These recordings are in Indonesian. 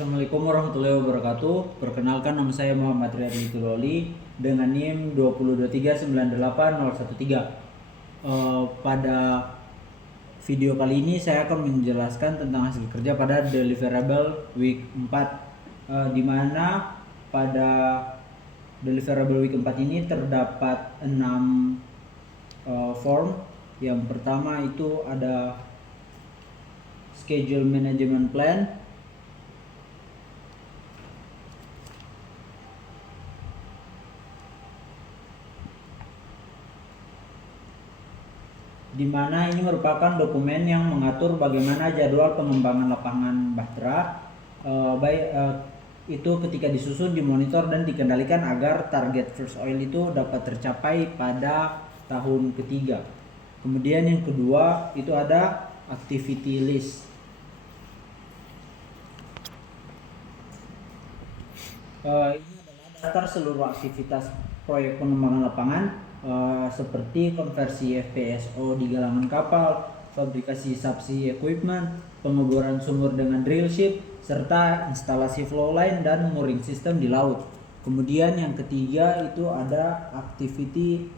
Assalamualaikum warahmatullahi wabarakatuh. Perkenalkan, nama saya Muhammad Riyadi Tuloli dengan NIM 202398013. Pada video kali ini saya akan menjelaskan tentang hasil kerja pada deliverable week 4, di mana pada deliverable week 4 ini terdapat 6 form. Yang pertama itu ada schedule management plan, di mana ini merupakan dokumen yang mengatur bagaimana jadwal pengembangan lapangan Bahtera, itu ketika disusun, dimonitor dan dikendalikan agar target first oil itu dapat tercapai pada tahun ketiga. Kemudian yang kedua itu ada activity list. Ini adalah daftar seluruh aktivitas proyek pengembangan lapangan, seperti konversi FPSO di galangan kapal, fabrikasi subsea equipment, pengeboran sumur dengan drill ship, serta instalasi flow line dan mooring system di laut. Kemudian yang ketiga itu ada activity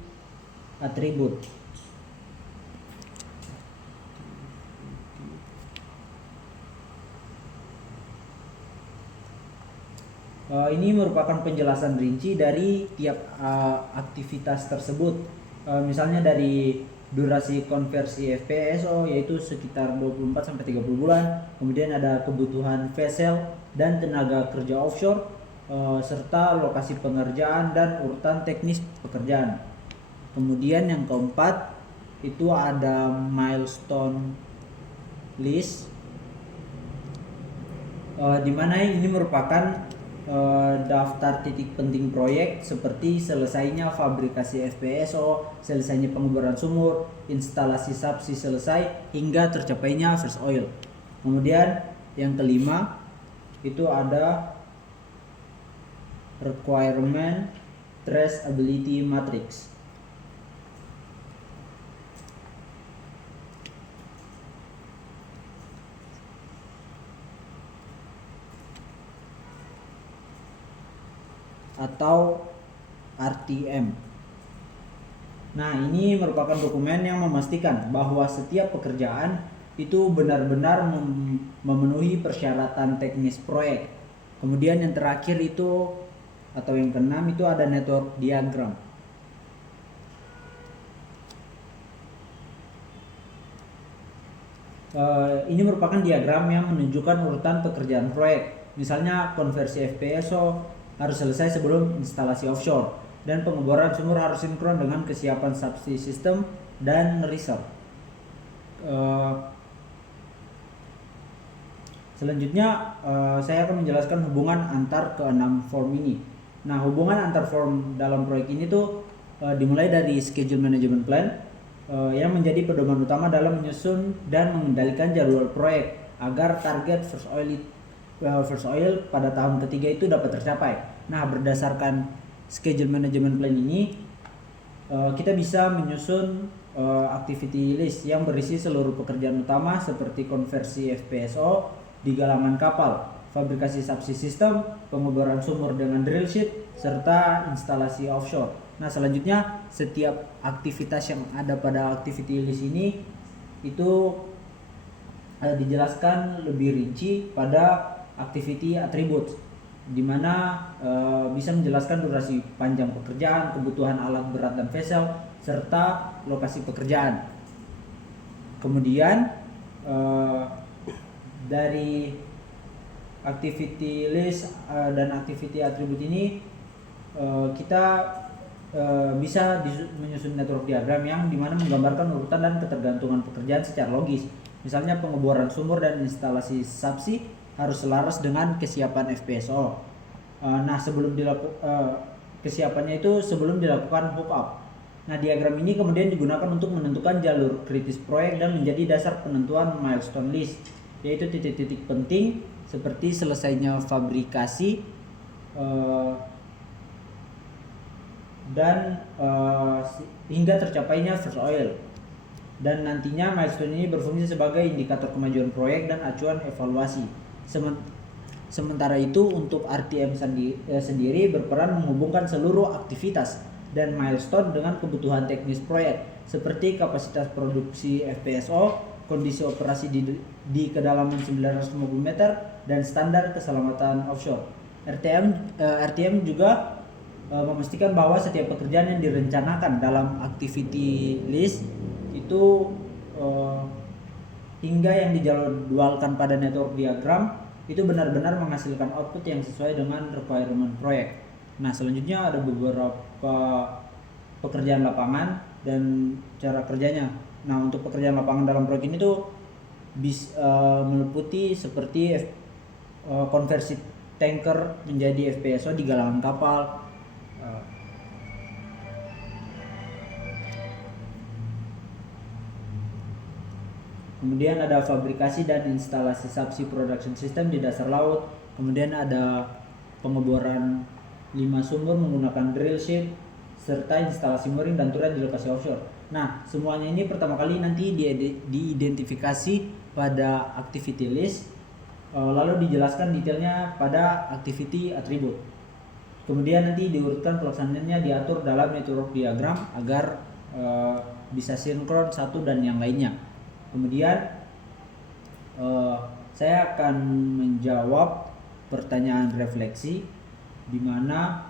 attribute. Ini merupakan penjelasan rinci dari tiap aktivitas tersebut. Misalnya dari durasi konversi FPSO yaitu sekitar 24-30 bulan. Kemudian ada kebutuhan vessel dan tenaga kerja offshore, serta lokasi pengerjaan dan urutan teknis pekerjaan. Kemudian yang keempat itu ada milestone list, di mana ini merupakan daftar titik penting proyek seperti selesainya fabrikasi FPSO, selesainya pengeboran sumur, instalasi subsea selesai, hingga tercapainya first oil. Kemudian yang kelima itu ada requirement traceability matrix. Atau RTM. Nah, ini merupakan dokumen yang memastikan bahwa setiap pekerjaan itu benar-benar memenuhi persyaratan teknis proyek. Kemudian yang terakhir itu, atau yang keenam itu ada network diagram. Ini merupakan diagram yang menunjukkan urutan pekerjaan proyek. Misalnya konversi FPSO harus selesai sebelum instalasi offshore, dan pengeboran sumur harus sinkron dengan kesiapan subsea system dan reserve. Selanjutnya saya akan menjelaskan hubungan antar keenam form ini. Nah, hubungan antar form dalam proyek ini tuh dimulai dari schedule management plan, yang menjadi pedoman utama dalam menyusun dan mengendalikan jadwal proyek agar target first oil pada tahun ketiga itu dapat tercapai. Nah, berdasarkan schedule management plan ini, kita bisa menyusun activity list yang berisi seluruh pekerjaan utama seperti konversi FPSO di galangan kapal, fabrikasi subsea system, pengeboran sumur dengan drill ship, serta instalasi offshore. Nah, selanjutnya setiap aktivitas yang ada pada activity list ini itu dijelaskan lebih rinci pada activity attributes, di mana bisa menjelaskan durasi panjang pekerjaan, kebutuhan alat berat dan vessel, serta lokasi pekerjaan. Kemudian dari activity list dan activity attribute ini kita bisa menyusun network diagram yang dimana menggambarkan urutan dan ketergantungan pekerjaan secara logis. Misalnya pengeboran sumur dan instalasi subsea harus selaras dengan kesiapan FPSO. Nah, kesiapannya itu sebelum dilakukan hook up. Nah, diagram ini kemudian digunakan untuk menentukan jalur kritis proyek dan menjadi dasar penentuan milestone list, yaitu titik-titik penting seperti selesainya fabrikasi dan hingga tercapainya first oil. Dan nantinya milestone ini berfungsi sebagai indikator kemajuan proyek dan acuan evaluasi. Sementara itu untuk RTM sendiri berperan menghubungkan seluruh aktivitas dan milestone dengan kebutuhan teknis proyek seperti kapasitas produksi FPSO, kondisi operasi di kedalaman 950 meter, dan standar keselamatan offshore. RTM juga memastikan bahwa setiap pekerjaan yang direncanakan dalam activity list itu hingga yang dijadwalkan pada network diagram itu benar-benar menghasilkan output yang sesuai dengan requirement proyek. Nah, selanjutnya ada beberapa pekerjaan lapangan dan cara kerjanya. Nah, untuk pekerjaan lapangan dalam proyek ini tuh meliputi seperti konversi tanker menjadi FPSO di galangan kapal. Kemudian ada fabrikasi dan instalasi subsea production system di dasar laut. Kemudian ada pengeboran 5 sumur menggunakan drill ship serta instalasi mooring dan turret di lokasi offshore. Nah, semuanya ini pertama kali nanti diidentifikasi pada activity list, lalu dijelaskan detailnya pada activity attribute. Kemudian nanti diurutkan pelaksanaannya, diatur dalam network diagram agar bisa sinkron satu dan yang lainnya. Kemudian saya akan menjawab pertanyaan refleksi, di mana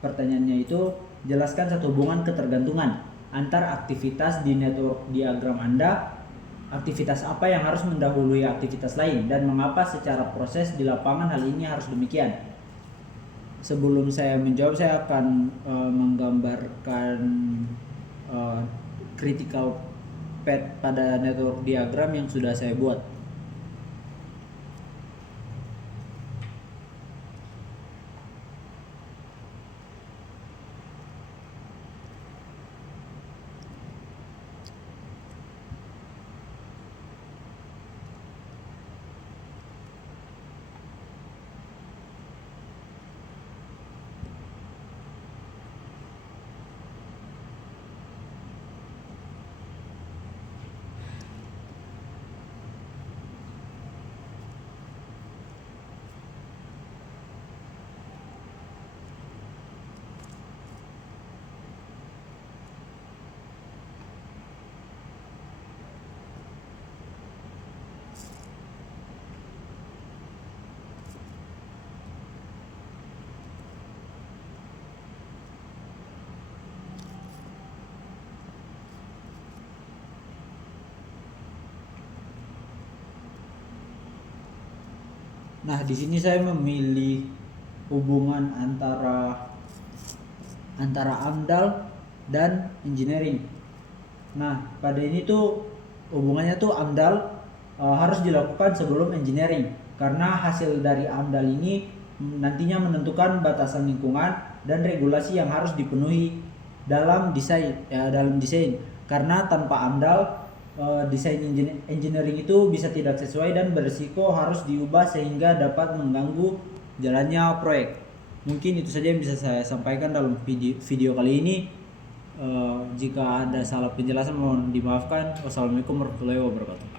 pertanyaannya itu jelaskan satu hubungan ketergantungan antar aktivitas di network diagram Anda. Aktivitas apa yang harus mendahului aktivitas lain dan mengapa secara proses di lapangan hal ini harus demikian. Sebelum saya menjawab, saya akan menggambarkan critical path pada network diagram yang sudah saya buat. Nah, di sini saya memilih hubungan antara AMDAL dan engineering. Nah, pada ini tuh hubungannya tuh AMDAL harus dilakukan sebelum engineering, karena hasil dari AMDAL ini nantinya menentukan batasan lingkungan dan regulasi yang harus dipenuhi dalam desain. Karena tanpa AMDAL desain engineering itu bisa tidak sesuai dan berisiko harus diubah sehingga dapat mengganggu jalannya proyek. Mungkin itu saja yang bisa saya sampaikan dalam video kali ini. Jika ada salah penjelasan mohon dimaafkan. Wassalamualaikum warahmatullahi wabarakatuh.